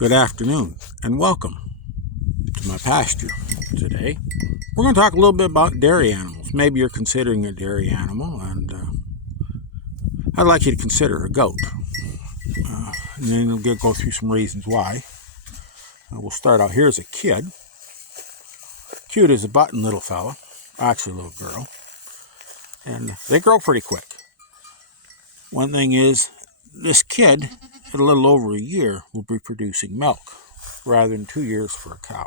Good afternoon and welcome to my pasture. Today we're going to talk a little bit about dairy animals. Maybe you're considering a dairy animal, and I'd like you to consider a goat. And then we'll go through some reasons why. We'll start out here as a kid. Cute as a button little fella, actually a little girl. And they grow pretty quick. One thing is, this kid at a little over a year will be producing milk rather than 2 years for a cow.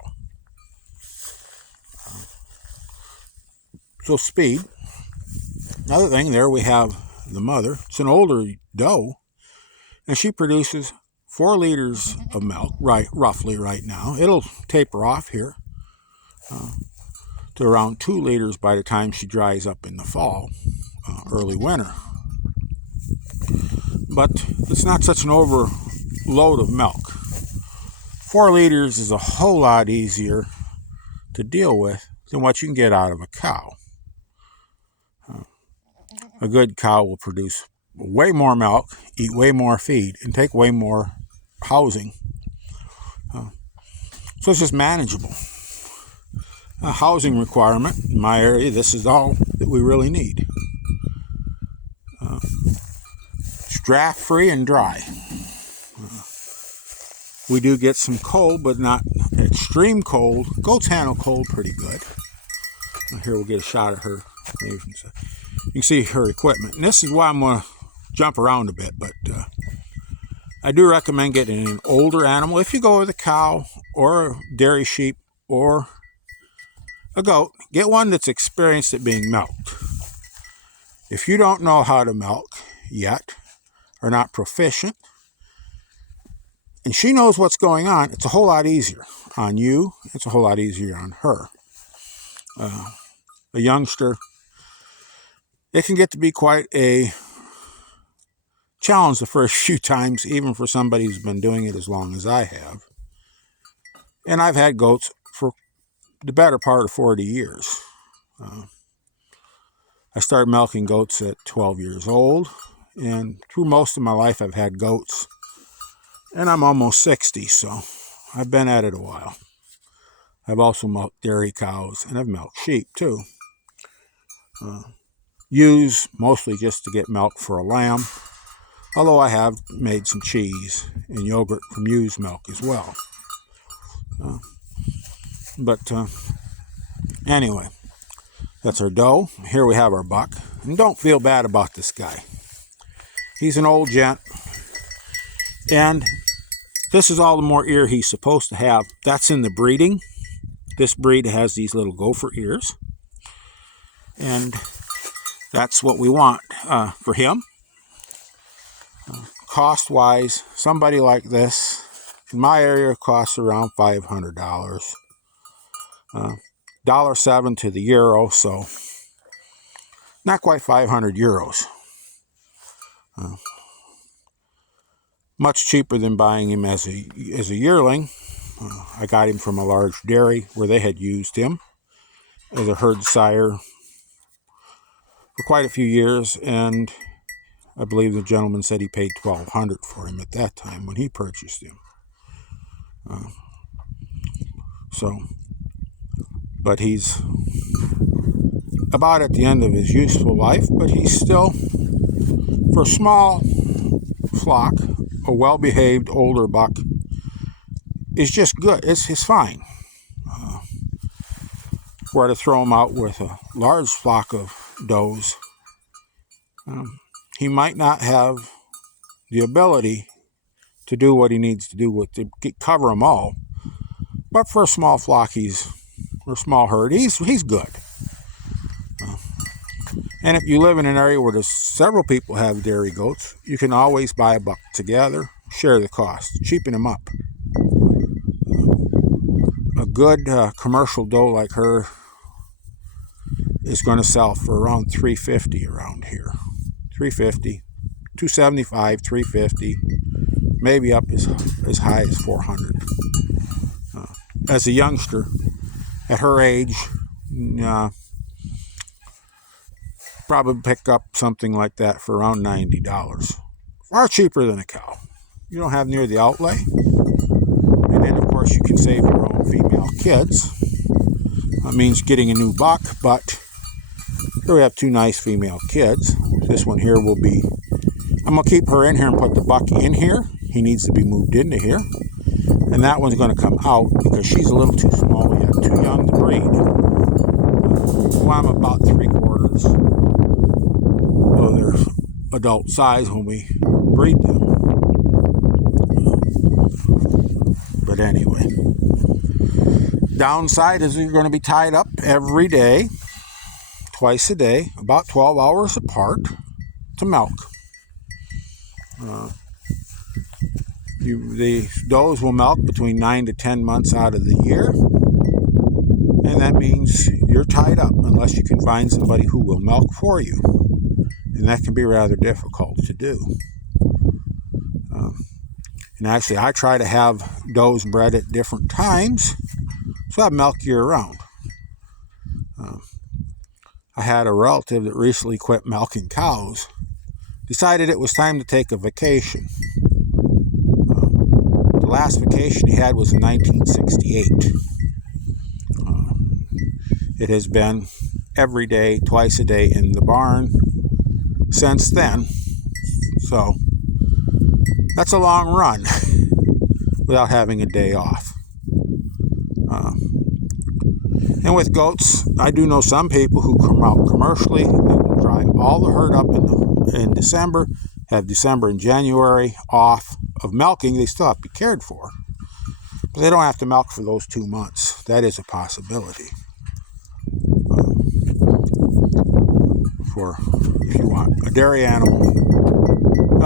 So speed. Another thing, there we have the mother. It's an older doe, and she produces 4 liters of milk, roughly right now. It'll taper off here to around 2 liters by the time she dries up in the fall, early winter. But it's not such an overload of milk. 4 liters is a whole lot easier to deal with than what you can get out of a cow. A good cow will produce way more milk, eat way more feed, and take way more housing. So it's just manageable. A housing requirement in my area, this is all that we really need. It's draft-free and dry. We do get some cold, but not extreme cold. Goats handle cold pretty good. Here we'll get a shot of her. You can see her equipment. And this is why I'm going to jump around a bit, but I do recommend getting an older animal. If you go with a cow or a dairy sheep or a goat, get one that's experienced at being milked. If you don't know how to milk yet, or not proficient, and she knows what's going on, it's a whole lot easier on you. It's a whole lot easier on her. A youngster, it can get to be quite a challenge the first few times, even for somebody who's been doing it as long as I have. And I've had goats for the better part of 40 years. I started milking goats at 12 years old, and through most of my life I've had goats. And I'm almost 60, so I've been at it a while. I've also milked dairy cows, and I've milked sheep too. Ewes, mostly just to get milk for a lamb, although I have made some cheese and yogurt from ewe's milk as well. Anyway, that's our doe. Here we have our buck. And don't feel bad about this guy. He's an old gent, and this is all the more ear he's supposed to have. That's in the breeding. This breed has these little gopher ears, and that's what we want for him. Cost-wise, somebody like this, in my area, costs around $500. $1.07 to the euro, so not quite 500 euros. Much cheaper than buying him as a yearling. I got him from a large dairy where they had used him as a herd sire for quite a few years, and I believe the gentleman said he paid $1,200 for him at that time when he purchased him. But he's about at the end of his useful life, but he's still, for a small flock, a well-behaved older buck is just good. It's fine. If we're to throw him out with a large flock of does, he might not have the ability to do what he needs to do to cover them all. But for a small flock, or a small herd, he's good. And if you live in an area where there's several people have dairy goats, you can always buy a buck together, share the cost, cheapen them up. A good commercial doe like her is going to sell for around $350 around here. $350, $275, $350, maybe up as high as $400. As a youngster, at her age, probably pick up something like that for around $90. Far cheaper than a cow. You don't have near the outlay. course, you can save your own female kids. That means getting a new buck, but here we have two nice female kids. This one here will be, I'm going to keep her in here and put the buck in here. He needs to be moved into here. And that one's going to come out because she's a little too small yet, too young to breed. So I'm about 3/4 of their adult size when we breed them. But anyway, downside is you're going to be tied up every day, twice a day, about 12 hours apart to milk. The does will milk between 9 to 10 months out of the year, and that means you're tied up unless you can find somebody who will milk for you, and that can be rather difficult to do. And actually, I try to have does bred at different times, so I milk year-round. I had a relative that recently quit milking cows, decided it was time to take a vacation. The last vacation he had was in 1968. It has been every day, twice a day in the barn since then. So that's a long run without having a day off. And with goats, I do know some people who come out commercially. They will dry all the herd up in December, have December and January off of milking. They still have to be cared for, but they don't have to milk for those 2 months. That is a possibility. For if you want a dairy animal,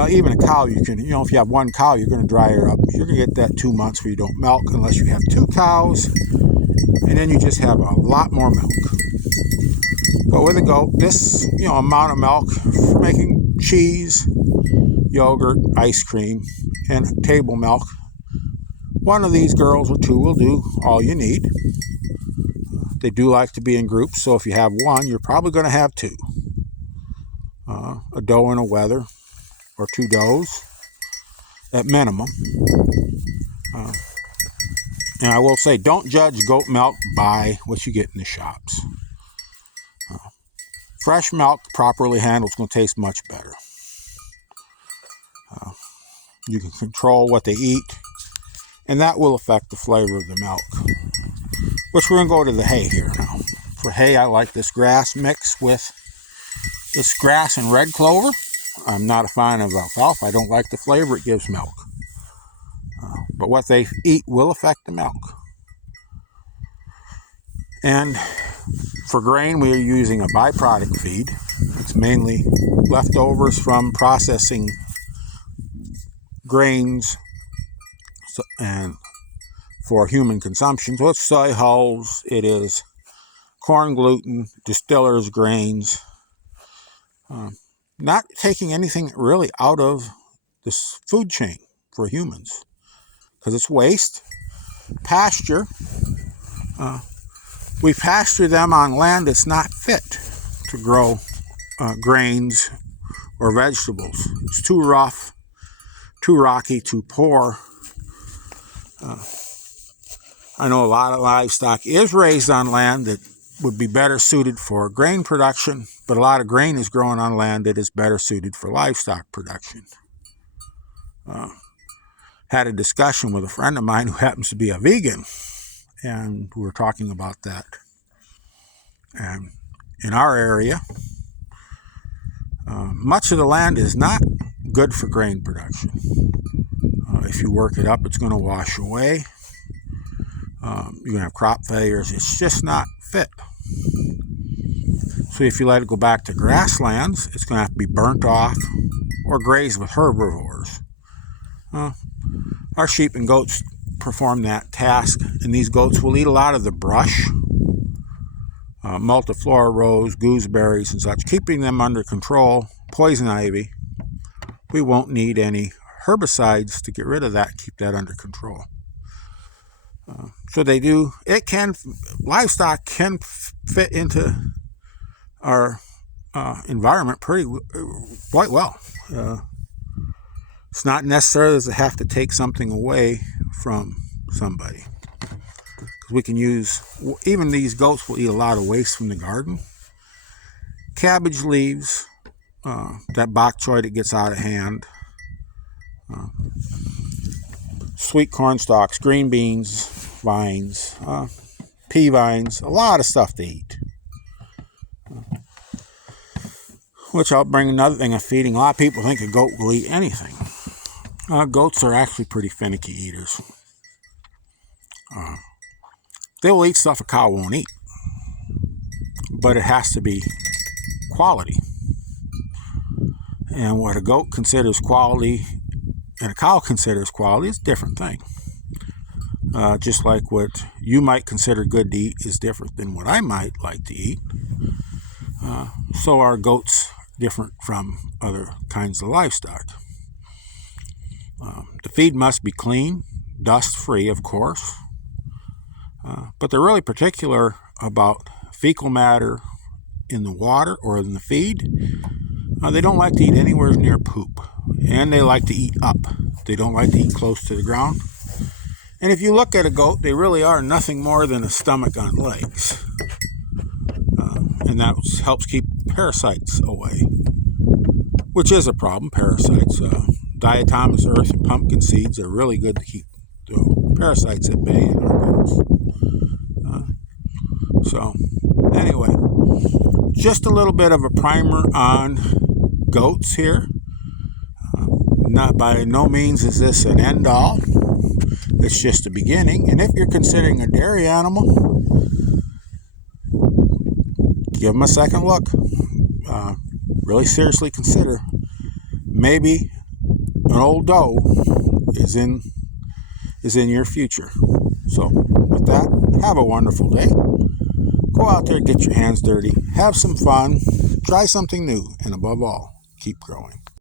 even a cow, you can, if you have one cow, you're going to dry her up. You're going to get that 2 months where you don't milk unless you have 2 cows, and then you just have a lot more milk. But with a goat, this amount of milk for making cheese, yogurt, ice cream, and table milk, one of these girls or 2 will do all you need. They do like to be in groups, so if you have one, you're probably going to have 2. A doe and a wether, or 2 does at minimum. And I will say, don't judge goat milk by what you get in the shops. Fresh milk, properly handled, is going to taste much better. You can control what they eat, and that will affect the flavor of the milk. Which we're going to go to the hay here now. For hay, I like this grass mix with this grass and red clover. I'm not a fan of alfalfa. I don't like the flavor it gives milk. But what they eat will affect the milk. And for grain, we are using a byproduct feed. It's mainly leftovers from processing grains and for human consumption. So it's soy hulls, it is corn gluten, distillers grains. Not taking anything really out of this food chain for humans, because it's waste. Pasture, we pasture them on land that's not fit to grow grains or vegetables. It's too rough, too rocky, too poor. I know a lot of livestock is raised on land that would be better suited for grain production, but a lot of grain is grown on land that is better suited for livestock production. Had a discussion with a friend of mine who happens to be a vegan, and we were talking about that. And in our area, much of the land is not good for grain production. If you work it up, it's going to wash away. You're going to have crop failures. It's just not fit. So if you let it go back to grasslands, it's going to have to be burnt off or grazed with herbivores. Our sheep and goats perform that task, and these goats will eat a lot of the brush, multiflora rose, gooseberries and such, keeping them under control, poison ivy. We won't need any herbicides to get rid of that, keep that under control. So they do, livestock can fit into our environment quite well. It's not necessarily that they have to take something away from somebody. Because we can use, even these goats will eat a lot of waste from the garden. Cabbage leaves, that bok choy that gets out of hand, sweet corn stalks, green beans, vines, pea vines, a lot of stuff to eat. Which I'll bring another thing of feeding. A lot of people think a goat will eat anything. Goats are actually pretty finicky eaters. They will eat stuff a cow won't eat. But it has to be quality. And what a goat considers quality and a cow considers quality is a different thing. Just like what you might consider good to eat is different than what I might like to eat. So are goats different from other kinds of livestock. The feed must be clean, dust-free, of course. But they're really particular about fecal matter in the water or in the feed. They don't like to eat anywhere near poop. And they like to eat up. They don't like to eat close to the ground. And if you look at a goat, they really are nothing more than a stomach on legs. And that helps keep parasites away, which is a problem. Parasites, diatomaous earth and pumpkin seeds are really good to keep the parasites at bay in our goats. So anyway, just a little bit of a primer on goats here. Not by no means is this an end all. It's just a beginning. And if you're considering a dairy animal, give them a second look. Really seriously consider maybe an old doe is in your future. So with that, have a wonderful day. Go out there, get your hands dirty, have some fun, try something new, and above all, keep growing.